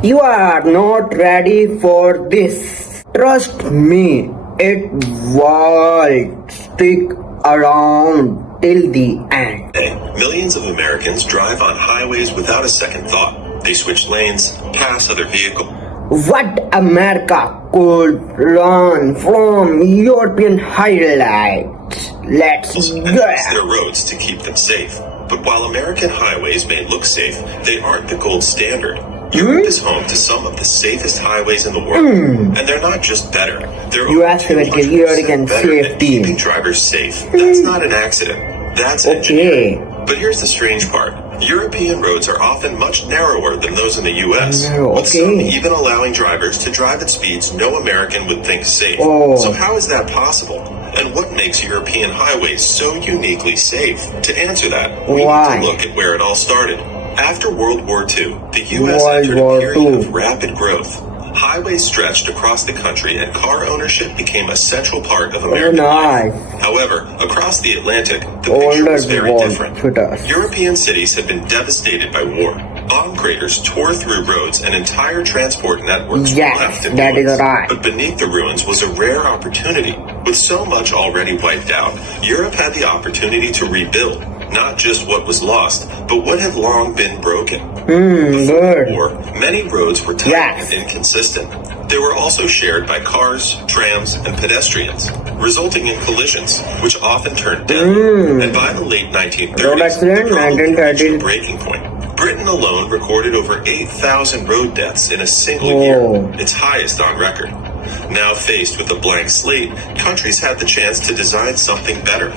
You are not ready for this. Trust me, it will stick around till the end. Today, millions of Americans drive on highways without a second thought. They switch lanes, pass other vehicles. What America could learn from European highlights. Let's And go. use their roads to keep them safe. But while American highways may look safe, they aren't the gold standard. Europe is home to some of the safest highways in the world, and they're not just better. They're US over will give 200% better at safety. keeping drivers safe. That's not an accident. That's engineering. But here's the strange part. European roads are often much narrower than those in the US, with some even allowing drivers to drive at speeds no American would think safe. So how is that possible? And what makes European highways so uniquely safe? To answer that, we need to look at where it all started. After World War II, the U.S. entered a period of rapid growth. Highways stretched across the country and car ownership became a central part of American life. However, across the Atlantic, the picture was very different. European cities had been devastated by war. Bomb craters tore through roads and entire transport networks were left in ruins. But beneath the ruins was a rare opportunity. With so much already wiped out, Europe had the opportunity to rebuild. Not just what was lost, but what had long been broken. Before the war, many roads were tight and inconsistent. They were also shared by cars, trams, and pedestrians, resulting in collisions, which often turned deadly. And by the late 1930s, the problem reached a breaking point. Britain alone recorded over 8,000 road deaths in a single year, its highest on record. Now faced with a blank slate, countries had the chance to design something better.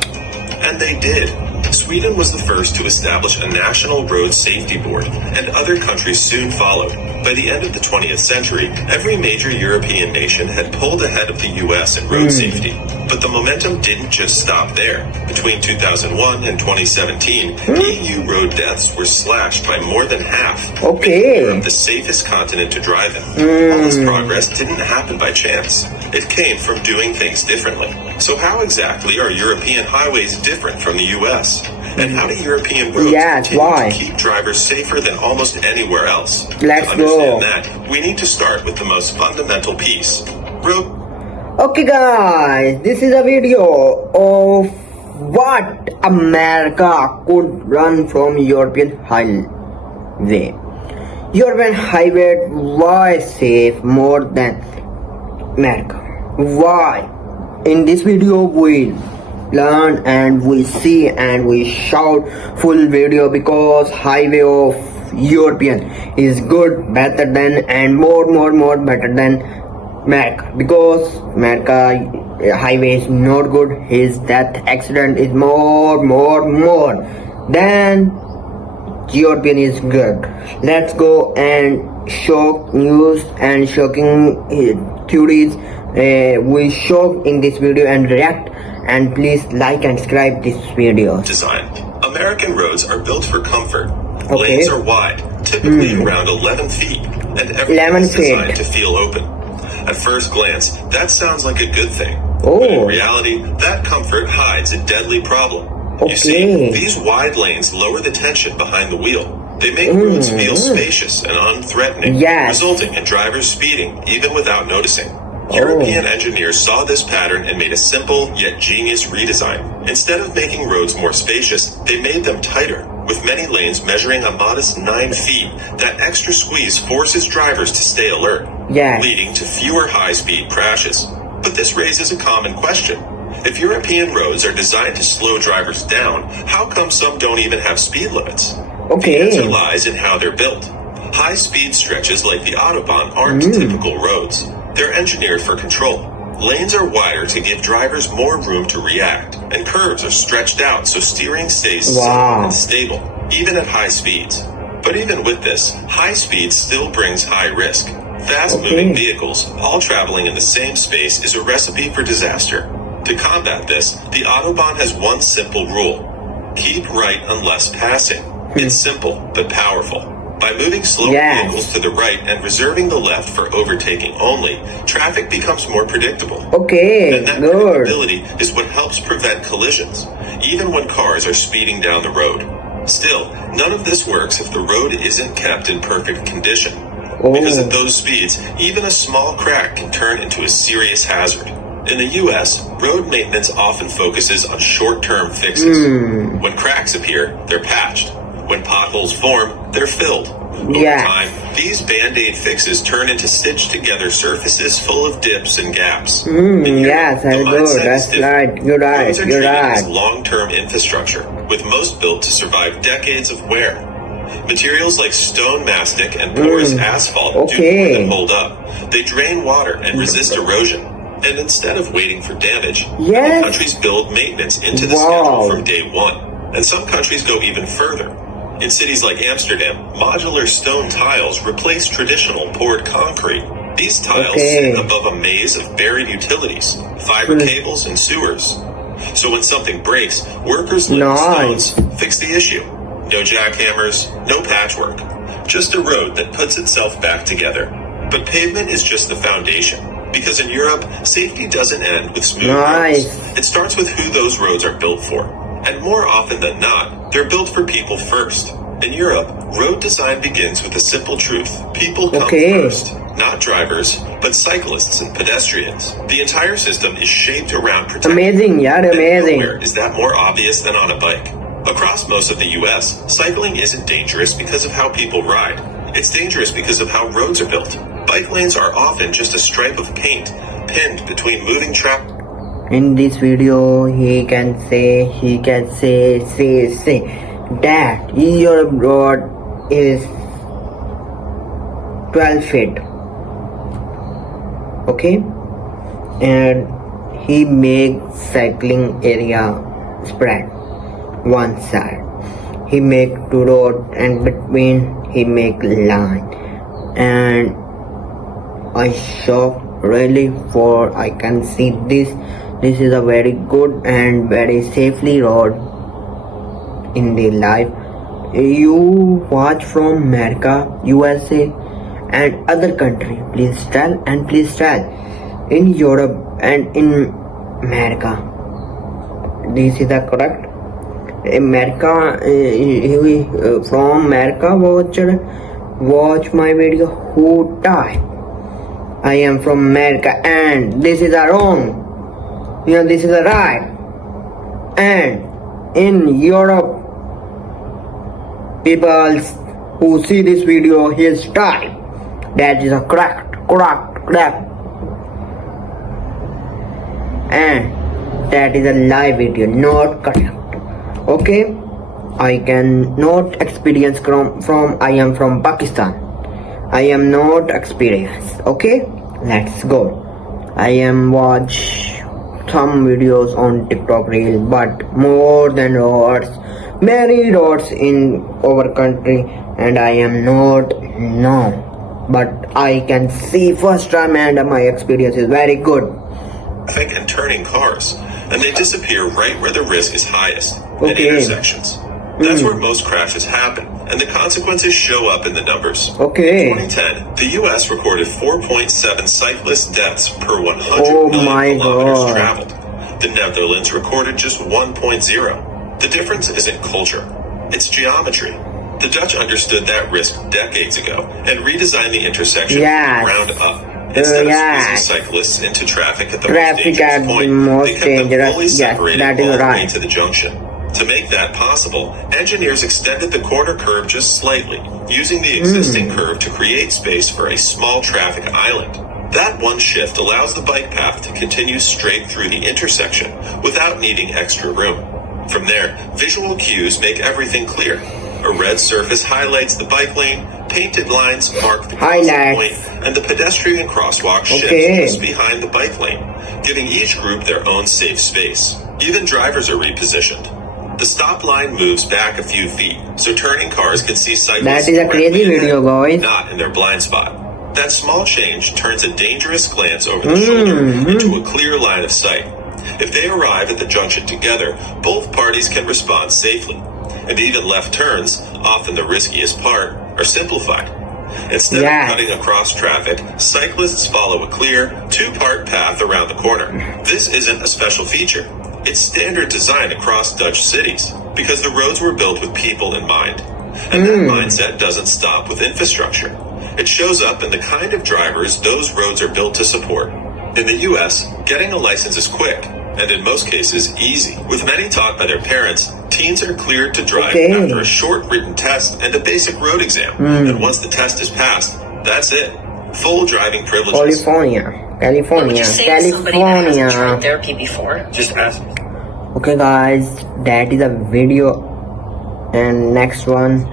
And they did. Sweden was the first to establish a national road safety board, and other countries soon followed. By the end of the 20th century, every major European nation had pulled ahead of the U.S. in road safety. But the momentum didn't just stop there. Between 2001 and 2017, EU road deaths were slashed by more than half, making Europe the safest continent to drive in. All this progress didn't happen by chance. It came from doing things differently. So how exactly are European highways different from the U.S.? And how do European roads continue to keep drivers safer than almost anywhere else? To understand that, we need to start with the most fundamental piece. Okay guys, this is a video of what America could run from European highway. European highway was safe more than America. Why? In this video we'll learn and we see and we shout full video, because highway of European is good, better than, and more better than America, because America highway is not good. His death accident is more than European is good. Let's go and shock news and shocking theories. We show in this video and react, and please like and subscribe this video. Design. American roads are built for comfort. Lanes are wide, typically around 11 feet, and everything is designed to feel open. At first glance, that sounds like a good thing. But in reality, that comfort hides a deadly problem. You see, these wide lanes lower the tension behind the wheel. They make roads feel spacious and unthreatening, resulting in drivers speeding even without noticing. European engineers saw this pattern and made a simple yet genius redesign. Instead of making roads more spacious, they made them tighter, with many lanes measuring a modest 9 feet. That extra squeeze forces drivers to stay alert, leading to fewer high-speed crashes. But this raises a common question. If European roads are designed to slow drivers down, how come some don't even have speed limits? The answer lies in how they're built. High-speed stretches like the Autobahn aren't typical roads. They're engineered for control. Lanes are wider to give drivers more room to react, and curves are stretched out so steering stays solid and stable, even at high speeds. But even with this, high speed still brings high risk. Fast-moving vehicles, all traveling in the same space, is a recipe for disaster. To combat this, the Autobahn has one simple rule. Keep right unless passing. It's simple, but powerful. By moving slow vehicles to the right and reserving the left for overtaking only, traffic becomes more predictable. And that predictability is what helps prevent collisions, even when cars are speeding down the road. Still, none of this works if the road isn't kept in perfect condition. Because at those speeds, even a small crack can turn into a serious hazard. In the US, road maintenance often focuses on short-term fixes. When cracks appear, they're patched. When potholes form, they're filled. Over time, these Band-Aid fixes turn into stitched-together surfaces full of dips and gaps. Yes, I know. That's right. You're right. Roads are You're treated right. as long-term infrastructure, with most built to survive decades of wear. Materials like stone mastic and porous asphalt do more than hold up. They drain water and resist erosion. And instead of waiting for damage, many countries build maintenance into the schedule from day one. And some countries go even further. In cities like Amsterdam, modular stone tiles replace traditional poured concrete. These tiles sit above a maze of buried utilities, fiber cables, and sewers. So when something breaks, workers lift stones, fix the issue. No jackhammers, no patchwork. Just a road that puts itself back together. But pavement is just the foundation. Because in Europe, safety doesn't end with smooth roads. It starts with who those roads are built for. And more often than not, they're built for people first. In Europe, road design begins with a simple truth. People come first. Not drivers, but cyclists and pedestrians. The entire system is shaped around protection. Amazing. Nowhere is that more obvious than on a bike. Across most of the US, cycling isn't dangerous because of how people ride. It's dangerous because of how roads are built. Bike lanes are often just a stripe of paint pinned between moving traffic. In this video, he can say that your road is 12 feet. Okay? And he makes cycling area spread one side. He make two road and between he make line. And I shock really for I can see this. This is a very good and very safely road in the life. You watch from America, USA and other country. Please tell in Europe and in America. This is the correct. America, from America watch my video who die. I am from America and this is a wrong. This is a right. And in Europe, people who see this video, he is die. That is a correct. And that is a live video, not correct. Okay, I can not experience from I am from Pakistan. I am not experienced. Okay, let's go. I am watch some videos on TikTok reel, but more than roads, many roads in our country, and I am not know. But I can see first time and my experience is very good. And turning cars, and they disappear right where the risk is highest, at intersections. That's where most crashes happen, and the consequences show up in the numbers. In 2010, the US recorded 4.7 cyclist deaths per 100 million kilometers traveled. The Netherlands recorded just 1.0. The difference isn't culture, it's geometry. The Dutch understood that risk decades ago and redesigned the intersection from the ground up. Instead of squeezing cyclists into traffic at the most dangerous point, they kept them fully separated all the way to the junction. To make that possible, engineers extended the corner curve just slightly, using the existing curve to create space for a small traffic island. That one shift allows the bike path to continue straight through the intersection without needing extra room. From there, visual cues make everything clear. A red surface highlights the bike lane, painted lines mark the crossing point, and the pedestrian crosswalk shifts just behind the bike lane, giving each group their own safe space. Even drivers are repositioned. The stop line moves back a few feet, so turning cars can see cyclists that is a crazy video, guys. Not in their blind spot. That small change turns a dangerous glance over the shoulder into a clear line of sight. If they arrive at the junction together, both parties can respond safely. And even left turns, often the riskiest part, are simplified. Instead of cutting across traffic, cyclists follow a clear, two-part path around the corner. This isn't a special feature. It's standard design across Dutch cities, because the roads were built with people in mind. And that mindset doesn't stop with infrastructure. It shows up in the kind of drivers those roads are built to support. In the US, getting a license is quick, and in most cases, easy. With many taught by their parents, teens are cleared to drive after a short written test and a basic road exam. And once the test is passed, that's it. Full driving privileges. What would you say to somebody that hasn't tried therapy before? Just ask. Okay guys, that is a video, and next one.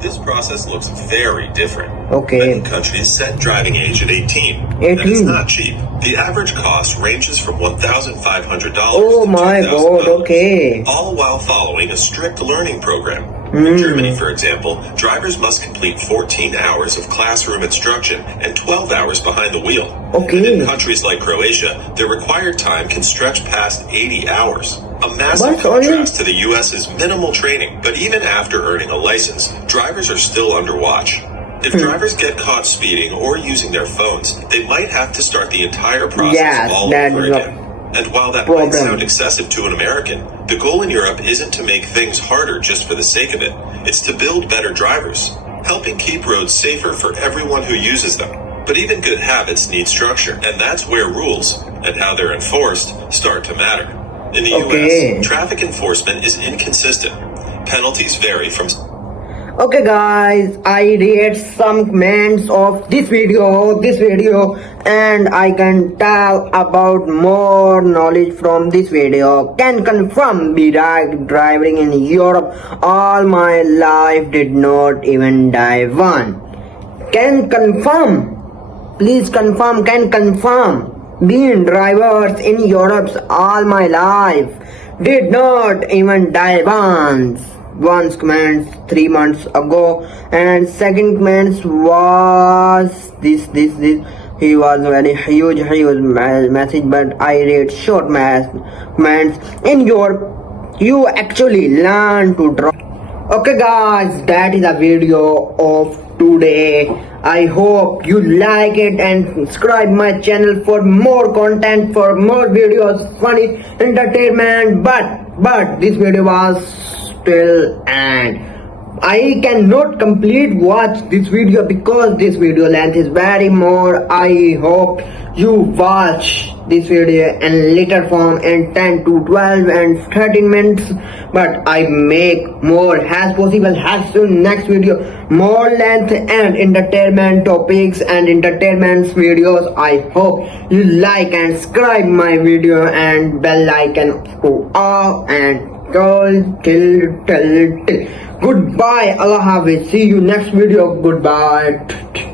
This process looks very different. Okay. Many countries set driving age at 18. And it's not cheap. The average cost ranges from $1,500 oh to my god, okay. all while following a strict learning program. In Germany, for example, drivers must complete 14 hours of classroom instruction and 12 hours behind the wheel. Okay. And in countries like Croatia, the required time can stretch past 80 hours. A massive contrast to the US's minimal training, but even after earning a license, drivers are still under watch. If drivers get caught speeding or using their phones, they might have to start the entire process all over again. And while that might sound excessive to an American, the goal in Europe isn't to make things harder just for the sake of it. It's to build better drivers, helping keep roads safer for everyone who uses them. But even good habits need structure, and that's where rules, and how they're enforced, start to matter. In the US, traffic enforcement is inconsistent. Penalties vary from... Okay guys, I read some comments of this video, and I can tell about more knowledge from this video. Can confirm be driving in Europe all my life, did not even die one. Can confirm, please confirm, can confirm. Been drivers in Europe all my life, did not even die once. Once comments 3 months ago, and second comments was this. He was very huge message, but I read short comments. In Europe, you actually learn to drive. Okay guys, that is a video of today. I hope you like it and subscribe my channel for more content, for more videos, funny entertainment. But this video was still, and I cannot complete watch this video because this video length is very more. I hope you watch this video in later form in 10 to 12 and 13 minutes, but I make more as possible as soon next video, more length and entertainment topics and entertainment videos. I hope you like and subscribe my video and bell icon to all, and till goodbye. Allah Hafiz. See you next video. Goodbye.